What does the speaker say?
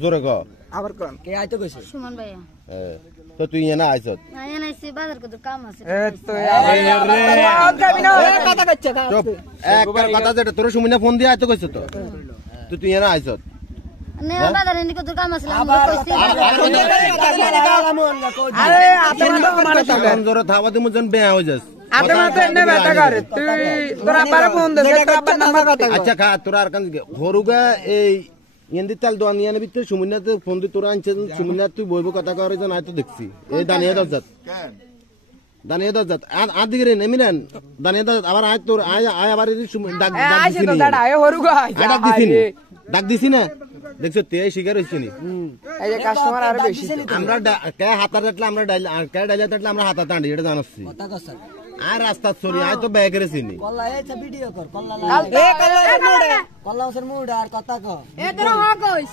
জোরে ক আবার কোন কে আইতো কইছে সুমন ভাইয়া তো তুই এনা আইছত না এনাইছি বাজার কত কাম আছে তো কথা কইছে চুপ একবার কথা যেটা তোর সুমিনা ফোন দিয়ে আইতো কইছ তো তুই এনা আইছত নে বাজার এনে কত কাম আছে আমি কইছি আরে আপনি তো মানে কাম জোরে থাবা তুমি যেন বেয়া হই যাস আপনি তো এনে ব্যথা করে তুই তোর আবার ফোন দে তোর আবার নাম্বার কথা আচ্ছা খা তোর আর কান হরুগা এই ইন্দি তাল দোয়ান ইয়ানে ভিতরে সুমিনাতে ফোন দি তোরা আনছে সুমিনা তুই বইব কথা করে যেন আইতো দেখছি এই দানিয়া দজাত দানিয়া দজাত আর দিকে রে নেমিনান দানিয়া দজাত আবার আয় তোর আয় আবার ডাক আইছে তো দাঁড়া এ হরুগা ডাক দিছি না দেখছো তে শিকার হইছে নি এই যে কাস্টমার আর বেশি আমরা কে হাতার ডাটলে আমরা কে ডাইলা ডাটলে আমরা হাতা টান্ডি এটা জানাচ্ছি কথা কসল আর রাস্তা চলি আয় তো ব্যাগ রেছিনি কল্লা এই ভিডিও কর কল্লা এ কল্লা কল্লা ওসের মুড আর কথা কো এ তোর হক কইস